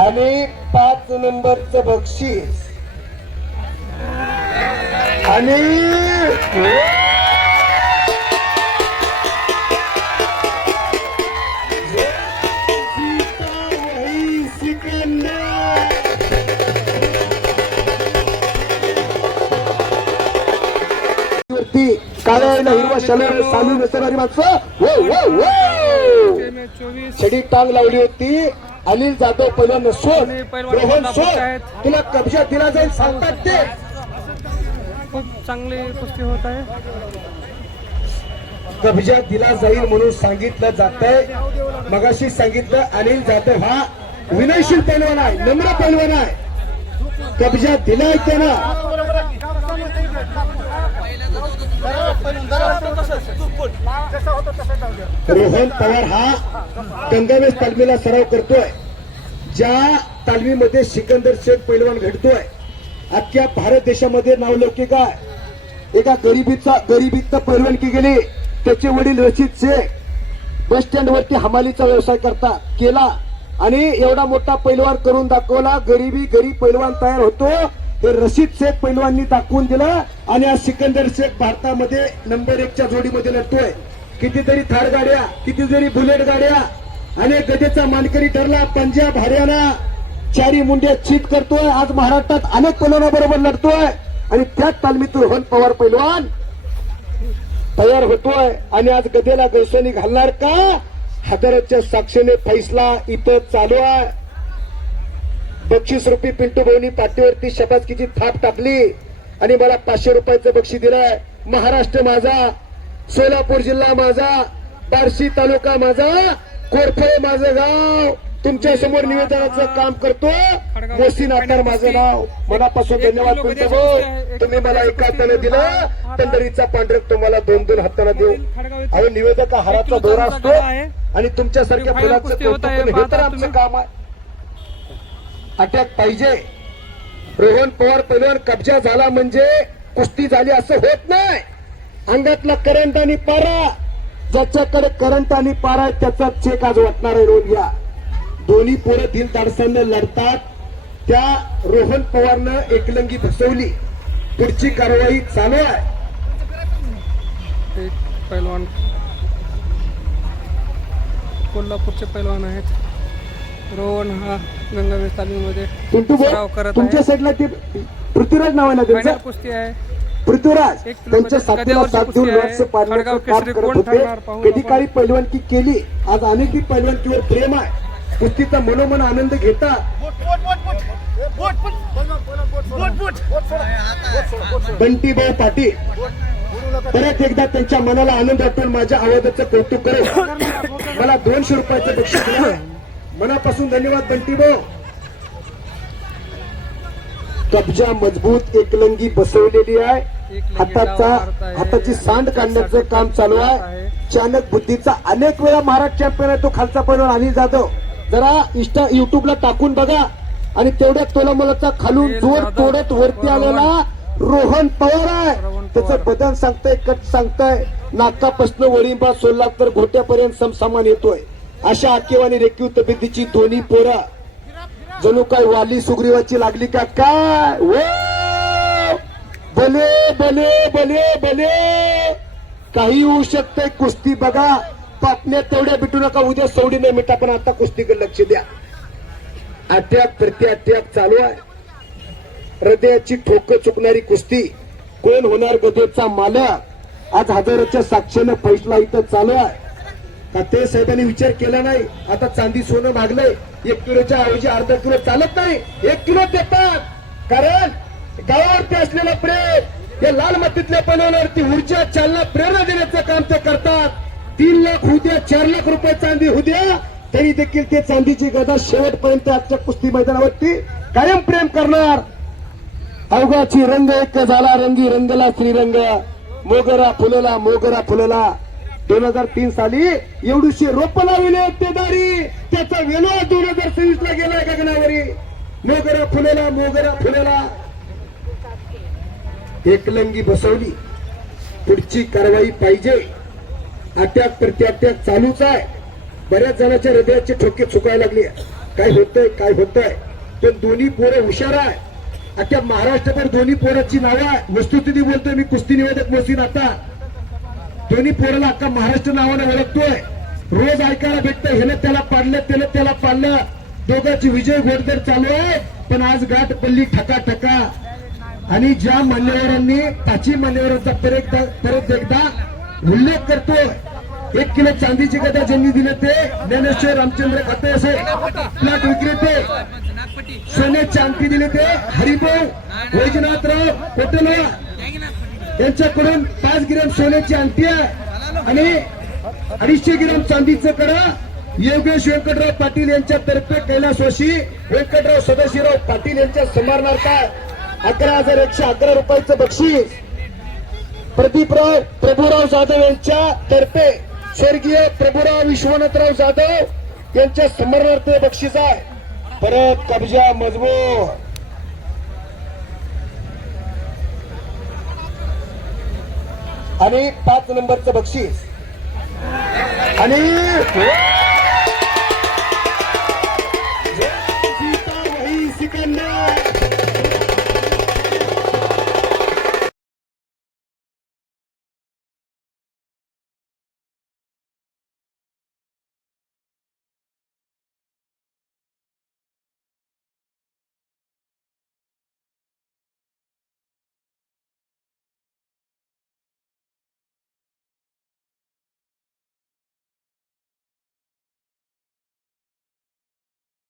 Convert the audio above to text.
आणि 5 नंबरचं बक्षीस आणि काळ्या हिरवा शलर चालू नसणारी माणसं छडी टांग लावली होती. अनिल जाधव पहिला सोड रोहन सोड तुला कब्जा दिला जाईल सांगतात ते. खूप चांगली कुस्ती होत आहे. कब्जा दिला जाईल म्हणून सांगितलं जात आहे. मगाशी सांगितलं अनिल जाधव हा विनयशील पैलवान आहे, नम्र पैलवान आहे. कब्जा दिलाय त्यानं. रोहन पवार हा गंगावेश तालमीला सराव करतोय. ज्या तालमीमध्ये सिकंदर शेख पैलवान घडतोय अख्ख्या भारत देशामध्ये नावलौकिक आहे. एका गरिबीत पैलवानकी गेली. त्याचे वडील रशीद शेख बस स्टँड वरती हमालीचा व्यवसाय केला आणि एवढा मोठा पैलवान करून दाखवला. गरीब पैलवान तयार होतो हे रशीद शेख पैलवाननी दाखवून दिलं. आणि आज सिकंदर शेख भारतामध्ये नंबर 1च्या जोडीमध्ये लढतोय. कितीतरी थार गाड्या, कितीतरी बुलेट गाड्या आणि गदेचा मानकरी ठरला. पंजाब हरियाणा चारी मुंड्या चीत करतोय. आज महाराष्ट्रात अनेक पैलवानाबरोबर लढतोय आणि त्याच तालमीतून रोहन पवार पैलवान तयार होतोय. आणि आज गदेला गैसणी घालणार का? हजाराच्या साक्षीने फैसला इथं चालू आहे. बक्षीस रुपी पिंटू भाऊनी पाठीवरती शबासकीची थाप टाकली आणि मला 500 रुपयाचं बक्षीस दिलंय. महाराष्ट्र माझा, सोलापूर जिल्हा माझा, बार्शी तालुका माझा, कोरफळे माझं गाव. तुमच्या समोर निवेदनाचं काम करतो. मोहसिन अत्तार माझं नाव. मनापासून धन्यवाद पिंटू भाऊ. तुम्ही मला एका हाताने दिलं, तंदरीचा पांढरक तुम्हाला 2-2 हाताने देऊ. अहो निवेदक हाराचा दोरा असतो आणि तुमच्यासारख्या फुलाचं कौतुक हे तर आमचं काम आहे. अटॅक पाहिजे. रोहन पवार पैलवान कब्जा झाला म्हणजे कुस्ती झाली असं होत नाही. अंगातला करंट आणि पारा, ज्याच्याकडे करंट आणि पारा आहे त्याचा चेक आज वाटणार आहे. रोहन घ्या. दोन्ही पोरं दिल धाडसानं लढतात. त्या रोहन पवारनं एकलंगी बसवली. पुढची कारवाई चालू आहे. पैलवान कोल्हापूरचे पैलवान आहेत. रोहन हा गंगावेश तालमीमध्ये पिंटू भाऊ तुमच्या साईडला ते पृथ्वीराज नाव आहे ना त्यांचं? कुस्ती आहे. पृथ्वीराज त्यांच्या साथीला साथ देऊन रथ पाडण्याचं काम करत होते. कधी काळी पैलवानकी केली. आज अनेकही पैलवानकीवर प्रेम आहे. कुस्तीचा मनोमन आनंद घेता. बंटीभाऊ पाटील परत एकदा त्यांच्या मनाला आनंद वाटून माझ्या आवाजाचं कौतुक करेल. मला 200 रुपयाचं बक्षीस दिलं. मनापासून धन्यवाद बंटीभाऊ. कब्जा मजबूत एकलंगी बसवलेली आहे. हाताची सांड काढण्याचं काम चालू आहे. चाणक बुद्धीचा अनेक वेळा महाराष्ट्र चॅम्पियन आहे तो खालचा पैलवान अनिल जाधव. जरा युट्यूबला टाकून बघा. आणि तेवढ्या तोलामोलाचा खालून जोर तोडत वरती आलेला रोहन पवार आहे. त्याचं बदन सांगताय, कट सांगताय. नाकापासून वळिंबा सोलापूर घोट्यापर्यंत समसामान येतोय. अशा आकेवानी रेखीव तब्येतीची दोन्ही पोरं जणू काय वाली सुग्रीवाची लागली का काय? भले भले भले भले काही होऊ शकतंय. कुस्ती बघा. पापण्या तेवढ्या भेटू नका. उद्या सवडीने मिठा पण आता कुस्तीकडे लक्ष द्या. अटॅक प्रति अटॅक चालू आहे. हृदयाची ठोक चुकणारी कुस्ती. कोण होणार गदेचा मालक? आज हजाराच्या साक्षीनं फैसला इथं चालू आहे. का ते साहेबांनी विचार केला नाही? आता चांदी सोनं मागलंय. 1 किलोच्या ऐवजी अर्धा किलो चालत नाही. 1 किलो देतात. कारण गावावरती असलेलं प्रेम या लाल मातीतल्या पैलवानावरती ऊर्जा, चालना, प्रेरणा देण्याचं काम ते करतात. 3 लाख होऊ द्या, 4 लाख रुपये चांदी होऊ द्या, तरी देखील ते चांदीची गदा शेवटपर्यंत आजच्या कुस्ती मैदानावरती कायम प्रेम करणार. अवघाची रंग एक झाला, रंगी रंगला श्रीरंग. मोगरा फुलला, मोगरा फुलला. 2003 साली एवढीशी रोप लावले ते दारी. त्याचा वेलो 2026 ला गेलाय गगनावरी. मोगरा फुलला, मोगरा फुलला. एकलंगी बसवली. पुढची कारवाई पाहिजे. अटॅक प्रति अटॅक चालूच आहे. बऱ्याच जणांच्या हृदयाचे ठोके चुकायला लागले. काय होतंय पण दोन्ही पोरं हुशार आहे. अख्ख्या महाराष्ट्रभर दोन्ही पोराची नावं आहे. वस्तुस्थिती बोलतोय मी, कुस्ती निवेदक मोसीन. आता दोन्ही पोराला अख्खा महाराष्ट्र नावाने ओळखतोय. रोज ऐकायला भेटतं, ह्यानं त्याला पाडलं, त्याला पाडलं. दोघांची विजय घोडदर चालू आहे. पण आज गाठ पडली ठका. आणि ज्या मान्यवरांनी प्राचीन मान्यवरांचा परत एकदा उल्लेख करतोय, 1 किलो चांदीची गदा ज्यांनी दिले ते ज्ञानेश्वर रामचंद्र खाते असे प्लॉट विक्रेते. सोन्याची अंगठी दिले ते हरिभाऊ वैजनाथराव कोटलवा यांच्याकडून 5 ग्रॅम सोन्याची अंगठी आहे आणि 250 ग्रॅम चांदीचं कडा योगेश व्यंकटराव पाटील यांच्यातर्फे कैलासवासी व्यंकटराव सदाशिवराव पाटील यांच्या समारणार्थ 11,111 रुपयाचं बक्षीस प्रदीपराव प्रभुराव जाधव यांच्या तर्फे स्वर्गीय प्रभुराव विश्वनाथराव जाधव यांच्या स्मरणार्थ बक्षीस आहे. परत कब्जा मजबूत आणि 5 नंबरचं बक्षीस आणि